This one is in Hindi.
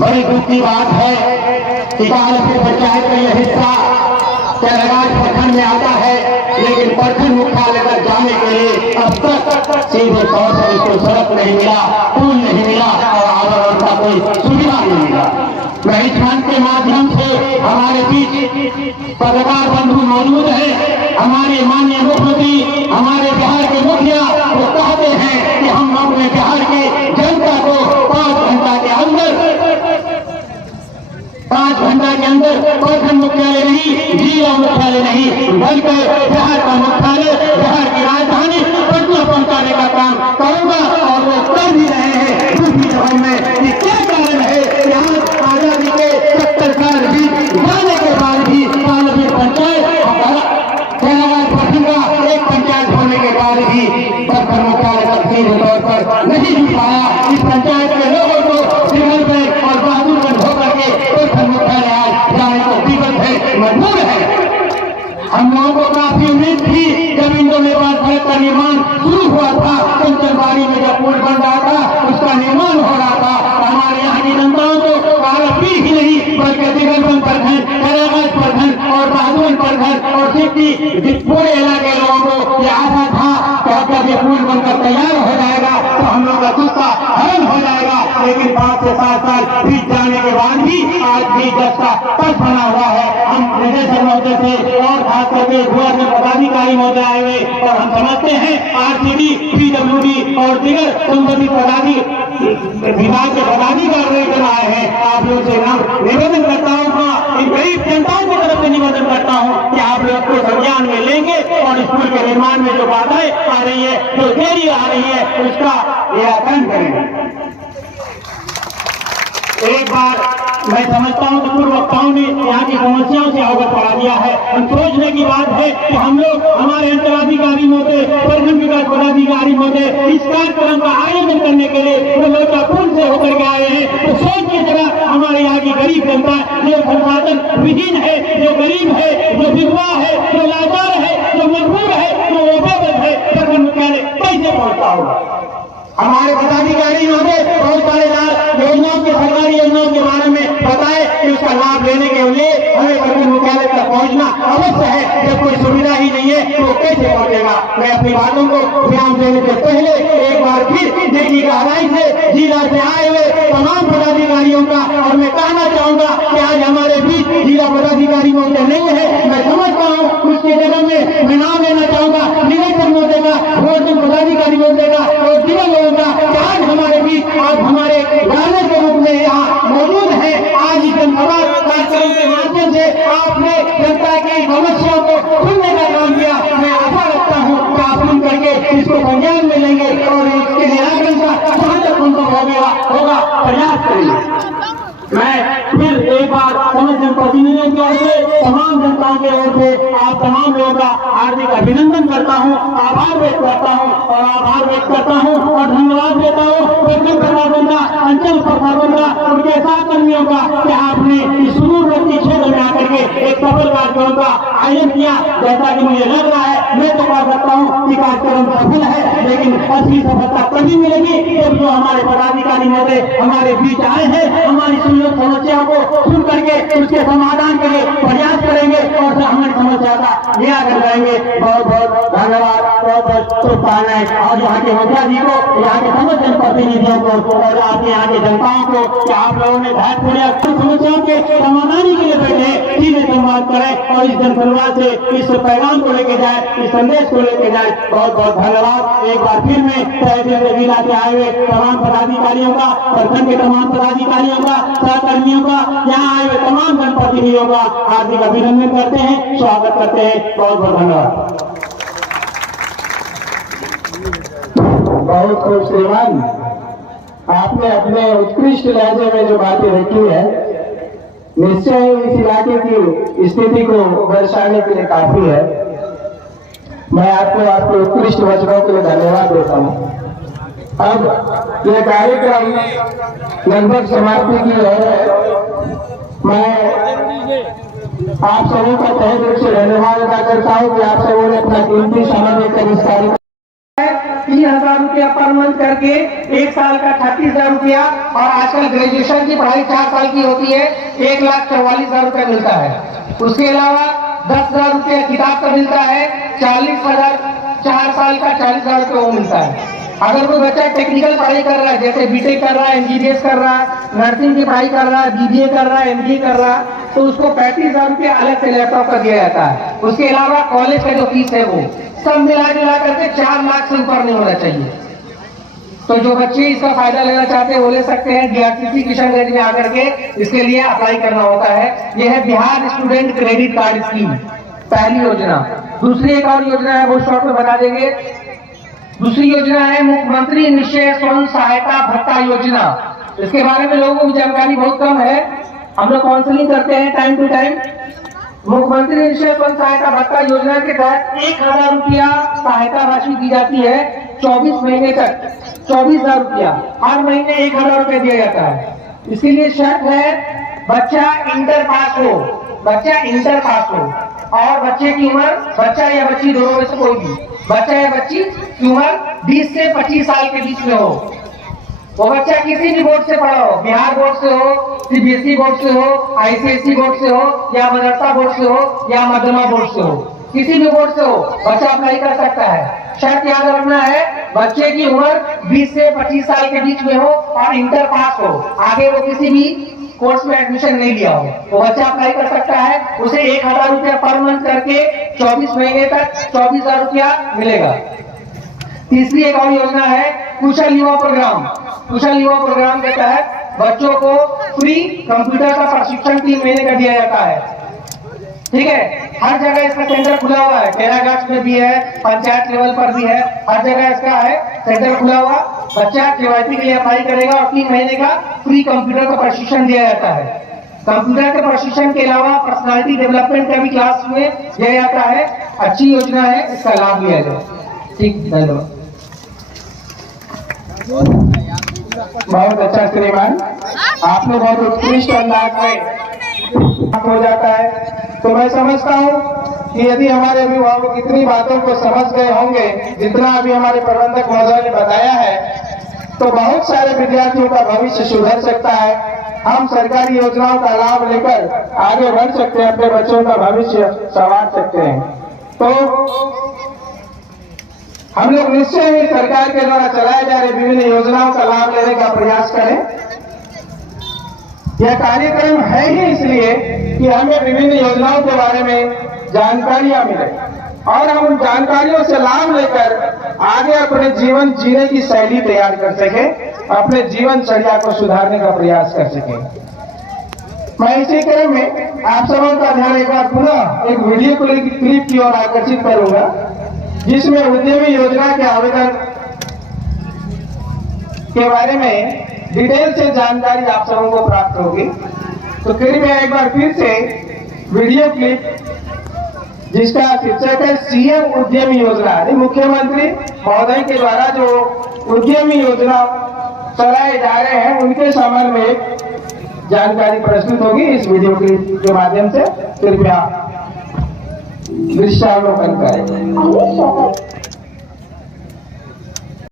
बड़ी दुख की बात है कि कानपुर पंचायत का यह हिस्सा कैलाश प्रखंड में आता है, लेकिन प्रखंड मुख्यालय तक जाने के लिए अब तक सीधे तौर पर इसको सड़क नहीं मिला, पुल नहीं मिला और आवागमन का कोई सुविधा नहीं मिला। मैं इस मंच के माध्यम से हमारे बीच पत्रकार बंधु मौजूद है, हमारे माननीय मुख्यमंत्री, हमारे बिहार के मुखिया वो कहते हैं कि हम अपने बिहार के जनता को 5 घंटा के अंदर प्रखंड मुख्यालय नहीं, जिला मुख्यालय नहीं, बल्कि बिहार का मुख्यालय, बिहार की राजधानी पटना पहुंचाने का काम करूंगा और वो कर भी रहे हैं। दूसरी सभा में ये क्या कारण है कि आज आजादी के 70 साल बीत जाने के बाद भी कानपुर पंचायत कैलाश प्रखंड का एक पंचायत होने के बाद भी प्रखंड मुख्यालय तक सीधे तौर पर नहीं जुट पाया। इस पंचायत के लोगों को सिविल बैंक और बहादुरगंज होकर के प्रखंड मुख्यालय आज जाने को विवश है, मजबूर है। हम लोगों को काफी उम्मीद थी जब इंदो नेपाल सड़क का निर्माण शुरू हुआ था, कंचनबाड़ी में जब पुल बन रहा था, उसका निर्माण हो रहा था, हमारे यहाँ की जनताओं को कालपी ही नहीं बल्कि दिगंबरगंज प्रखंड, कैलाश प्रखंड और बहादुरगंज प्रखंड और सिटी पूरे इलाके लोगों को यह आशा था कि पुल बनकर तैयार हो जाएगा तो हम लोग का दुख का हरण हो जाएगा। लेकिन 5 से 7 साल बीत जाने के बाद भी आज भी जब का पथ बना हुआ है। हम निदेशक महोदय से और खास करके भुआ में पदाधिकारी महोदय आए हुए और हम समझते हैं आरसीडी, पीडब्ल्यूडी और दीगर संबंधित विभाग के पदाधिकारी आए हैं। आप लोग से निवेदन करता हूँ, हाँ इन गरीब जनताओं की तरफ से निवेदन करता हूँ कि आप लोग को संज्ञान में लेंगे और स्कूल के निर्माण में जो बाधाएं आ रही है, जो देरी आ रही है, उसका निराकरण करेंगे। एक बार मैं समझता हूं कि पूर्व वक्ताओं ने यहाँ की समस्याओं से अवगत करा दिया है। हम सोचने की बात है कि हम लोग हमारे अंचलाधिकारी महोदय, प्रखंड विकास पदाधिकारी महोदय इस कार्यक्रम का आयोजन करने के लिए पुल से होकर के आए हैं। तो सोच की तरह हमारे यहाँ की गरीब जनता जो संसाधन विहीन है, जो गरीब है, जो विधवा है, जो लाचार है, जो मजबूर है, जो बेबस है, प्रखंड मुख्यालय कैसे पहुंचता होगा। हमारे पदाधिकारी महोदय बहुत सारे योजनाओं के सरकारी योजनाओं के बारे में बताए कि उसका लाभ लेने के लिए हमें प्रखंड मुख्यालय तक पहुंचना अवश्य है। जब कोई सुविधा ही नहीं है तो कैसे पहुंचेगा। मैं अपनी बातों को विराम देने से पहले एक बार फिर दिल की गहराई से जिला से आए हुए तमाम पदाधिकारियों का और मैं कहना चाहूंगा कि आज हमारे बीच जिला पदाधिकारी महोदय नहीं है। मैं समझता हूँ उसके जगह में मैं नाम लेना चाहूंगा निदेशक महोदय का, पदाधिकारी महोदय का और जिला लोगों का। आज हमारे बीच आज हमारे गाने के रूप में यहाँ मौजूद है। आज इस जनसभा कार्यक्रम के माध्यम से आपने जनता की समस्याओं को सुनने का काम किया। मैं आशा रखता हूँ कि आप सुन करके इसको संज्ञान में लेंगे और इसके निराकरण का जहाँ तक संभव होगा प्रयास करेंगे। मैं फिर एक बार समस्त जनप्रतिनिधियों की ओर से, तमाम जनताओं की ओर से आप तमाम लोगों का हार्दिक अभिनंदन करता हूं, आभार व्यक्त करता हूं और धन्यवाद देता हूं प्रखंड प्रशासन का, अंचल प्रशासन का, उनके साथ कर्मियों का कि आपने इस सुदूरवर्ती क्षेत्र में आकर के एक सफल कार्यक्रम का आयोजन किया। जैसा कि मुझे लग रहा है, मैं तो कह सकता हूँ कि कार्यक्रम सफल है, लेकिन असली सफलता तभी मिलेगी जब जो हमारे पदाधिकारी महोदय हमारे बीच आए हैं, हमारी समस्या को सुन करके उसके समाधान के लिए प्रयास करेंगे और हमारी समस्या का निराकरण करेंगे। बहुत बहुत धन्यवाद, बहुत बहुत शुभकामनाएं। और यहाँ के मुखिया जी को, यहाँ के समस्त जनप्रतिनिधियों को और आपके यहाँ के जनताओं को कि आप लोगों ने धैर्यपूर्वक समस्याओं के समाधान के लिए बैठे सीधे संवाद करें और इस जनसंवाद से इस पैगाम को लेके जाए, इस संदेश को लेके जाए। बहुत बहुत धन्यवाद। एक बार फिर मैं जिला से आए हुए तमाम पदाधिकारियों का, प्रखंड के तमाम पदाधिकारियों का, सहकर्मियों का, यहाँ आए हुए तमाम जनप्रतिनिधियों का हार्दिक अभिनंदन करते हैं, स्वागत करते हैं। बहुत बहुत धन्यवाद। बहुत खूब श्रीमान, आपने अपने उत्कृष्ट लहजे में जो बातें रखी है, निश्चय इस इलाके की स्थिति को दर्शाने के लिए काफी है। मैं आपको आपके उत्कृष्ट वचनों के लिए धन्यवाद देता हूँ। अब यह कार्यक्रम लगभग समाप्ति की है। मैं आप सबों का तहे दिल से धन्यवाद अदा करता हूँ कि आप सबों ने अपना कीमती समय देकर इस कार्यक्रम 3,000 रुपया पर मंथ करके 1 साल का 38,000 रुपया, और आजकल ग्रेजुएशन की पढ़ाई 4 साल की होती है, 1,44,000 रुपया मिलता है। उसके अलावा 10,000 रुपया किताब का मिलता है, 40,000 4 साल का 40,000 रुपया वो मिलता है। अगर कोई बच्चा टेक्निकल पढ़ाई कर रहा है, जैसे बीटेक कर रहा है, एमबीबीएस कर रहा है, नर्सिंग की पढ़ाई कर रहा है, बीबीए कर रहा है, एमबीए कर रहा है, तो उसको 35,000 रुपया अलग से लैपटॉप का दिया जाता है। उसके अलावा कॉलेज का जो फीस है वो सब मिला करके 4 लाख से ऊपर नहीं होना चाहिए। तो जो बच्चे इसका फायदा लेना चाहते हैं वो ले सकते हैं। डीआरसीसी किशनगंज में आकर के इसके लिए अप्लाई करना होता है। यह है Bihar student credit card scheme, पहली योजना। दूसरी एक और योजना है, वो शॉर्ट में बता देंगे। दूसरी योजना है मुख्यमंत्री निश्चय स्वयं सहायता भत्ता योजना। इसके बारे में लोगों को जानकारी बहुत कम है, हम लोग काउंसलिंग करते हैं टाइम टू टाइम। मुख्यमंत्री निश्चय स्वयं सहायता भत्ता योजना के तहत 1,000 रुपया सहायता राशि दी जाती है 24 महीने तक। 24,000 रुपया हर महीने 1,000 रुपया दिया जाता है। इसके लिए शर्त है बच्चा इंटर पास हो, बच्चा इंटर पास हो, और बच्चे की उम्र, बच्चा या बच्ची दोनों में से कोई भी, बच्चा या बच्ची की उम्र 20 से 25 साल के बीच में हो। वो बच्चा किसी भी बोर्ड से पढ़ा हो, बिहार बोर्ड से हो, सीबीएसई बोर्ड से हो, आईसीएसई बोर्ड से हो, या मदरसा बोर्ड से हो, या मध्यमा बोर्ड से हो, किसी भी बोर्ड से हो, बच्चा अप्लाई कर सकता है। शर्त याद रखना है बच्चे की उम्र 20 से 25 साल के बीच में हो और इंटर पास हो, आगे वो किसी भी कोर्स में एडमिशन नहीं लिया हो, वो बच्चा अप्लाई कर सकता है। उसे 1,000 रुपया पर मंथ करके 24 महीने तक 24,000 रुपया मिलेगा। तीसरी एक और योजना है कुशल युवा प्रोग्राम। कुशल युवा प्रोग्राम के तहत बच्चों को फ्री कंप्यूटर का प्रशिक्षण 3 महीने का दिया जाता है। ठीक है, हर जगह इसका सेंटर खुला हुआ है, कैरागंज में भी है, पंचायत लेवल पर भी है, हर जगह इसका है सेंटर खुला हुआ। बच्चा केवाईसी के लिए अप्लाई करेगा और 3 महीने का फ्री कंप्यूटर का प्रशिक्षण दिया जाता है। कंप्यूटर के प्रशिक्षण के अलावा पर्सनालिटी डेवलपमेंट का भी क्लास में दिया जाता है। अच्छी योजना है, इसका लाभ लिया जाए। ठीक, धन्यवाद। बहुत अच्छा श्रीमान, आपने बहुत उत्कृष्ट अंदाज में हो जाता है। तो मैं समझता हूँ कि यदि हमारे अभिभावक इतनी बातों को समझ गए होंगे जितना अभी हमारे प्रबंधक महोदय ने बताया है, तो बहुत सारे विद्यार्थियों का भविष्य सुधर सकता है। हम सरकारी योजनाओं का लाभ लेकर आगे बढ़ सकते हैं, अपने बच्चों का भविष्य संवार सकते हैं। तो हम लोग निश्चय ही सरकार के द्वारा चलाए जा रहे विभिन्न योजनाओं का लाभ लेने का प्रयास करें। यह कार्यक्रम है ही इसलिए कि हमें विभिन्न योजनाओं के बारे में जानकारियां मिले और हम उन जानकारियों से लाभ लेकर आगे अपने जीवन जीने की शैली तैयार कर सके, अपने जीवनचर्या को सुधारने का प्रयास कर सके। मैं इसी क्रम में आप सबों का ध्यान एक बार पुनः एक वीडियो क्लिप की ओर आकर्षित करूंगा, जिसमें उद्यमी योजना के आवेदन के बारे में डिटेल से जानकारी आप सबों को प्राप्त होगी। तो कृपया एक बार फिर से वीडियो क्लिप, जिसका शीर्षक है सीएम उद्यमी योजना, मुख्यमंत्री महोदय के द्वारा जो उद्यमी योजना चलाए जा रहे हैं उनके संबंध में एक जानकारी प्रस्तुत होगी इस वीडियो क्लिप के माध्यम से। कृपया दृश्यावलोकन करें।